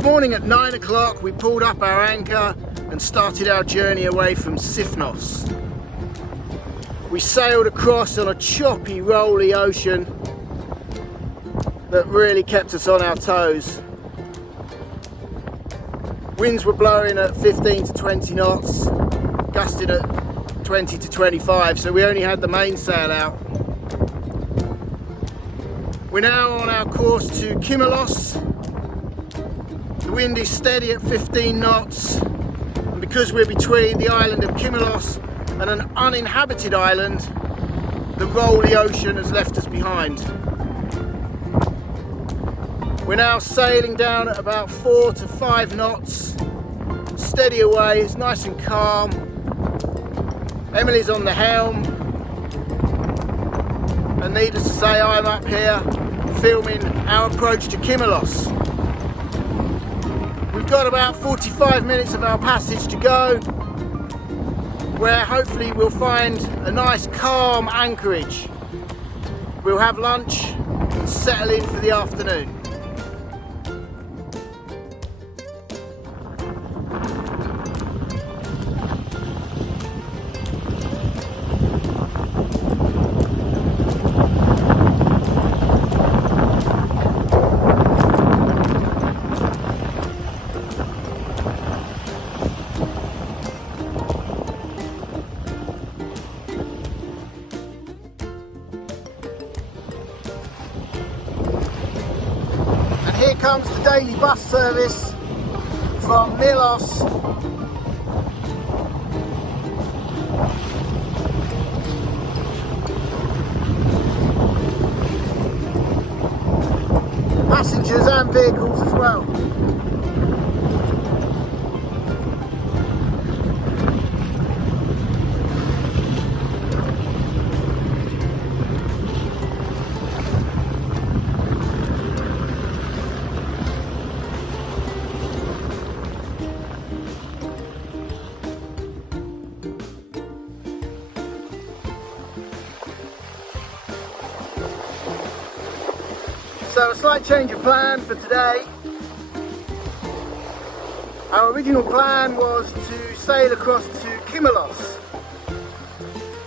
This morning at 9 o'clock we pulled up our anchor and started our journey away from Sifnos. We sailed across on a choppy, rolly ocean that really kept us on our toes. Winds were blowing at 15 to 20 knots, gusting at 20 to 25, so we only had the mainsail out. We're now on our course to Milos. The wind is steady at 15 knots, and because we're between the island of Milos and an uninhabited island, the rolly ocean has left us behind. We're now sailing down at about 4 to 5 knots, steady away, it's nice and calm. Emily's on the helm, and needless to say I'm up here filming our approach to Milos. We've got about 45 minutes of our passage to go, where hopefully we'll find a nice calm anchorage. We'll have lunch and settle in for the afternoon. Here comes the daily bus service from Milos. Passengers and vehicles as well. So a slight change of plan for today. Our original plan was to sail across to Milos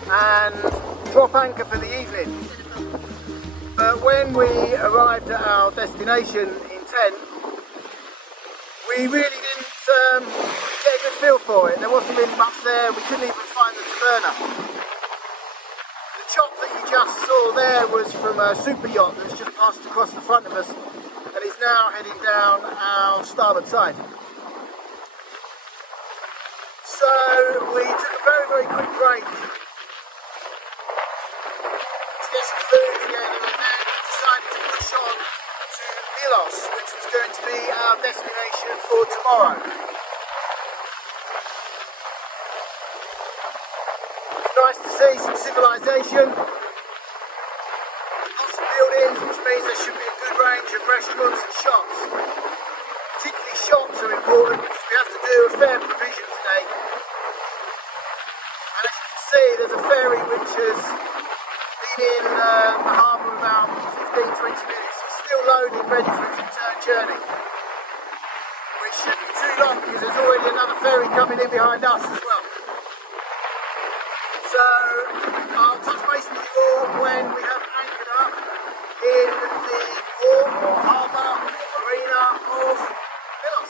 and drop anchor for the evening. But when we arrived at our destination in Tent, we really didn't get a good feel for it. There wasn't really much there, we couldn't even find the taberna. The chop that you just saw there was from a super yacht that's just passed across the front of us and is now heading down our starboard side. So we took a very quick break to get some food together, and then decided to push on to Milos, which was going to be our destination for tomorrow. Nice to see some civilization, lots of buildings, which means there should be a good range of restaurants and shops. Particularly shops are important because we have to do a fair provision today. And as you can see, there's a ferry which has been in the harbour about 15-20 minutes. It's still loading, ready for its return journey, which shouldn't be too long because there's already another ferry coming in behind us as well. So I'll touch base with you all when we have anchored up in the port or harbour or marina of Milos.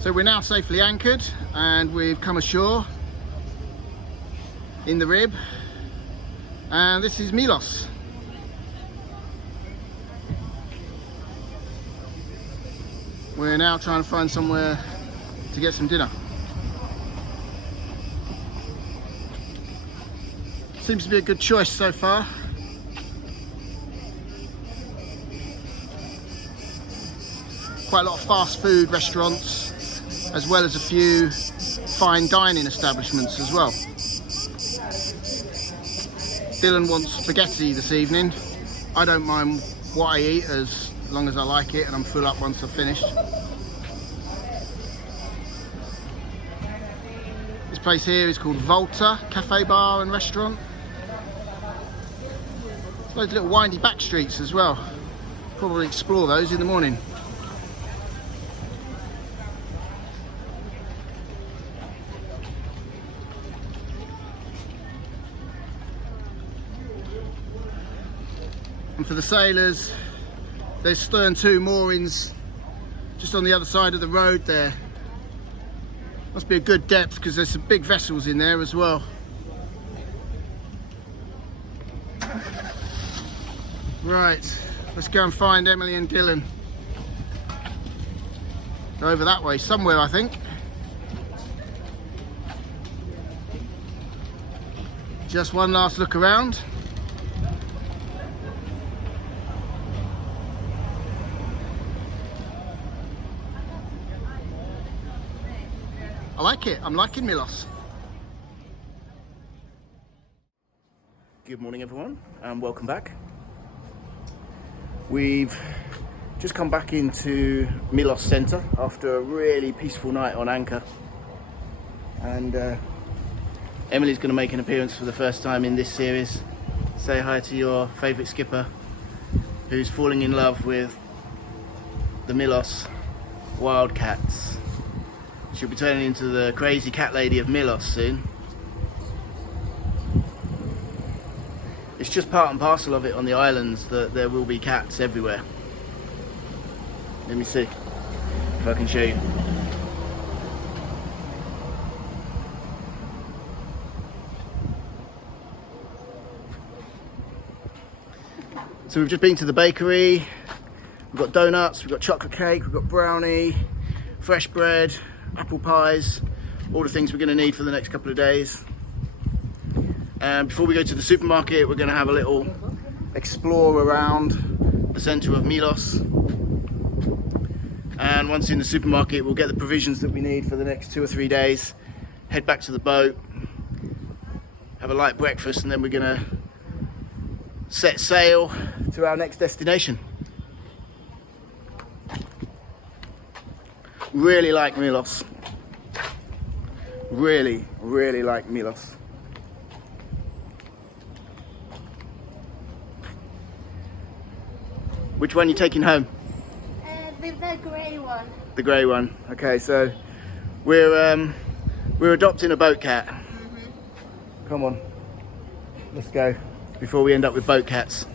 So we're now safely anchored and we've come ashore in the rib, and this is Milos. We're now trying to find somewhere to get some dinner. Seems to be a good choice so far. Quite a lot of fast food restaurants, as well as a few fine dining establishments as well. Dylan wants spaghetti this evening. I don't mind what I eat as long as I like it and I'm full up once I've finished. place here is called Volta Cafe Bar and Restaurant. There's loads of little windy back streets as well. Probably explore those in the morning. And for the sailors, there's stern 2 moorings just on the other side of the road there. Must be a good depth because there's some big vessels in there as well. Right, let's go and find Emily and Dylan. Over that way somewhere, I think. Just one last look around. I like it. I'm liking Milos. Good morning everyone and welcome back. We've just come back into Milos Centre after a really peaceful night on anchor, and Emily's going to make an appearance for the first time in this series. Say hi to your favourite skipper who's falling in love with the Milos Wildcats. She'll be turning into the crazy cat lady of Milos soon. It's just part and parcel of it on the islands that there will be cats everywhere. Let me see if I can show you. So we've just been to the bakery. We've got donuts, we've got chocolate cake, we've got brownie, fresh bread, apple pies, all the things we're going to need for the next couple of days. And before we go to the supermarket, we're going to have a little explore around the centre of Milos. And once in the supermarket, we'll get the provisions that we need for the next 2 or 3 days, head back to the boat, have a light breakfast, and then we're going to set sail to our next destination. Really like Milos. Really, really like Milos. Which one are you taking home? The grey one. The grey one. Okay, so we're adopting a boat cat. Mm-hmm. Come on, let's go before we end up with boat cats.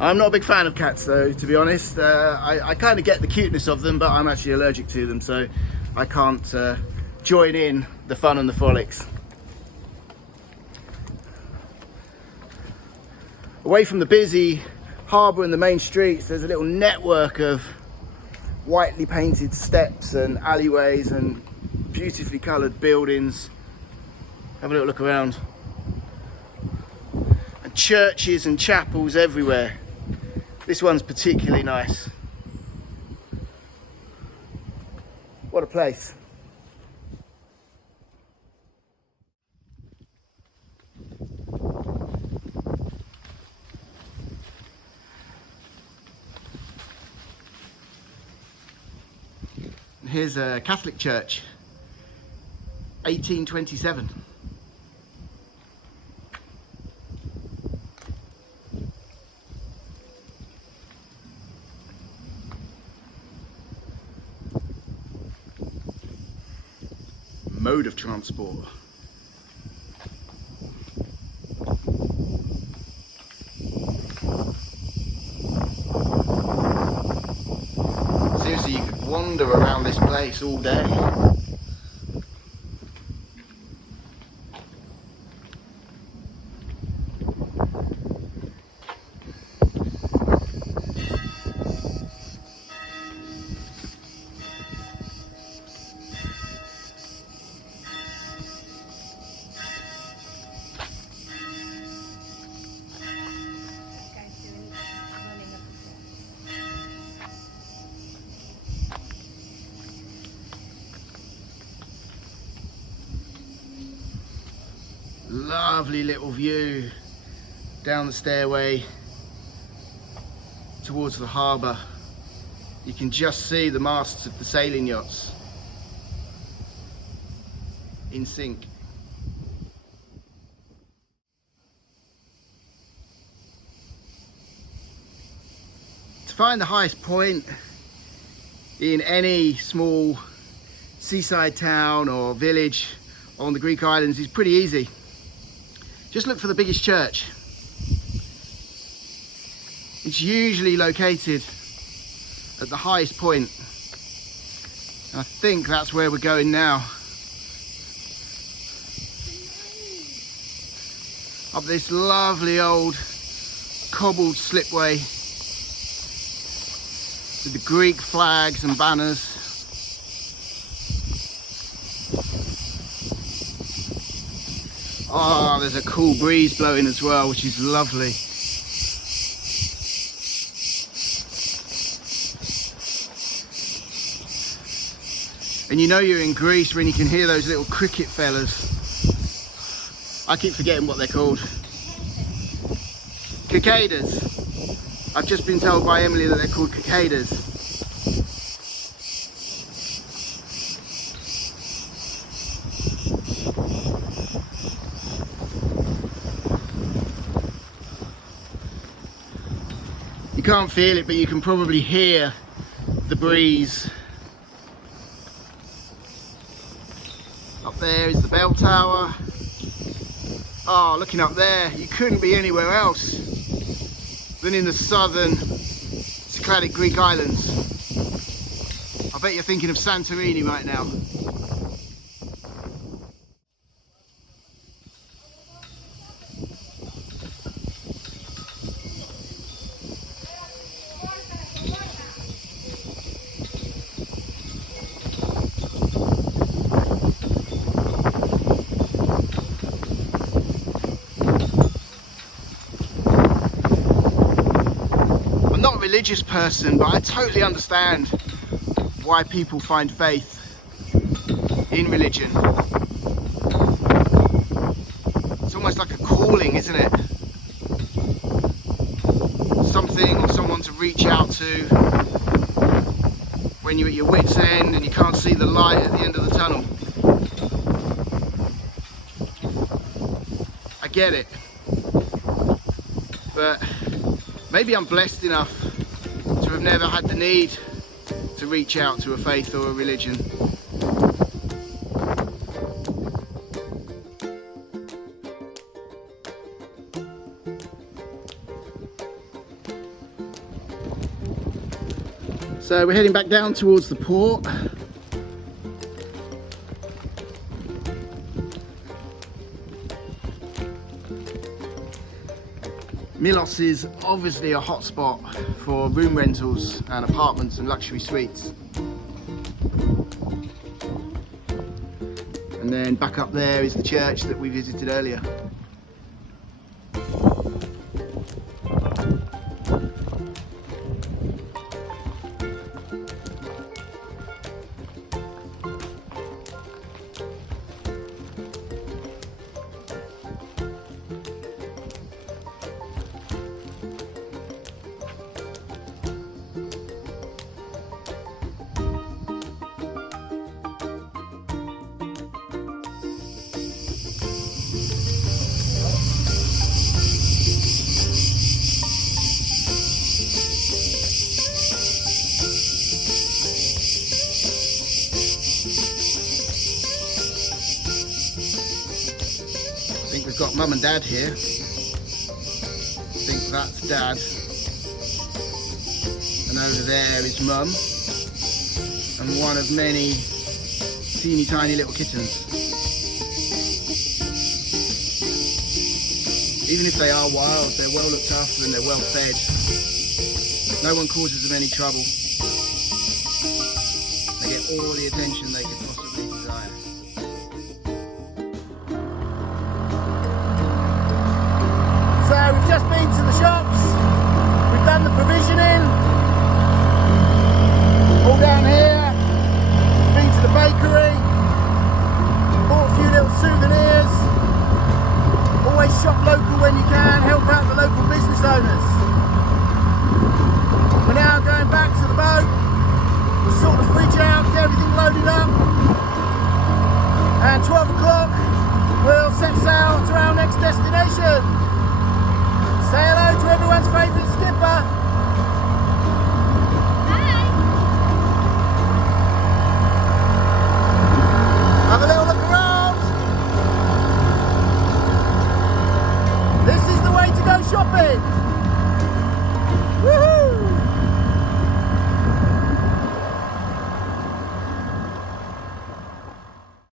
I'm not a big fan of cats though, to be honest. I kind of get the cuteness of them, but I'm actually allergic to them, so I can't join in the fun and the frolics. Away from the busy harbour and the main streets, there's a little network of whitely painted steps and alleyways and beautifully coloured buildings. Have a little look around. And churches and chapels everywhere. This one's particularly nice. What a place. Here's a Catholic church, 1827. Mode of transport. Seriously, you could wander around this place all day. Lovely little view down the stairway towards the harbour. You can just see the masts of the sailing yachts. in sync. To find the highest point in any small seaside town or village on the Greek islands is pretty easy. Just look for the biggest church. It's usually located at the highest point. I think that's where we're going now. Up this lovely old cobbled slipway with the Greek flags and banners. Oh, there's a cool breeze blowing as well, which is lovely. And you know you're in Greece when you can hear those little cricket fellas. I keep forgetting what they're called. Cicadas. I've just been told by Emily that they're called cicadas. You can't feel it, but you can probably hear the breeze. Up there is the bell tower. Oh, looking up there, you couldn't be anywhere else than in the southern Cycladic Greek Islands. I bet you're thinking of Santorini right now. Religious person, but I totally understand why people find faith in religion. It's almost like a calling, isn't it? Something or someone to reach out to when you're at your wit's end and you can't see the light at the end of the tunnel. I get it, but maybe I'm blessed enough to have never had the need to reach out to a faith or a religion. So we're heading back down towards the port. Milos is obviously a hotspot for room rentals and apartments and luxury suites. And then back up there is the church that we visited earlier. We've got Mum and Dad here. I think that's Dad. And over there is Mum. And one of many teeny tiny little kittens. Even if they are wild, they're well looked after and they're well fed. No one causes them any trouble. They get all the attention they could possibly desire. So we've just been to the shops, we've done the provisioning, all down here, been to the bakery, bought a few little souvenirs. Always shop local when you can, help out the local business owners. We're now going back to the boat, we'll sort the fridge out, get everything loaded up, And 12 o'clock, we'll set sail to our next destination. Say hello to everyone's favourite skipper. Have a little look around. This is the way to go shopping.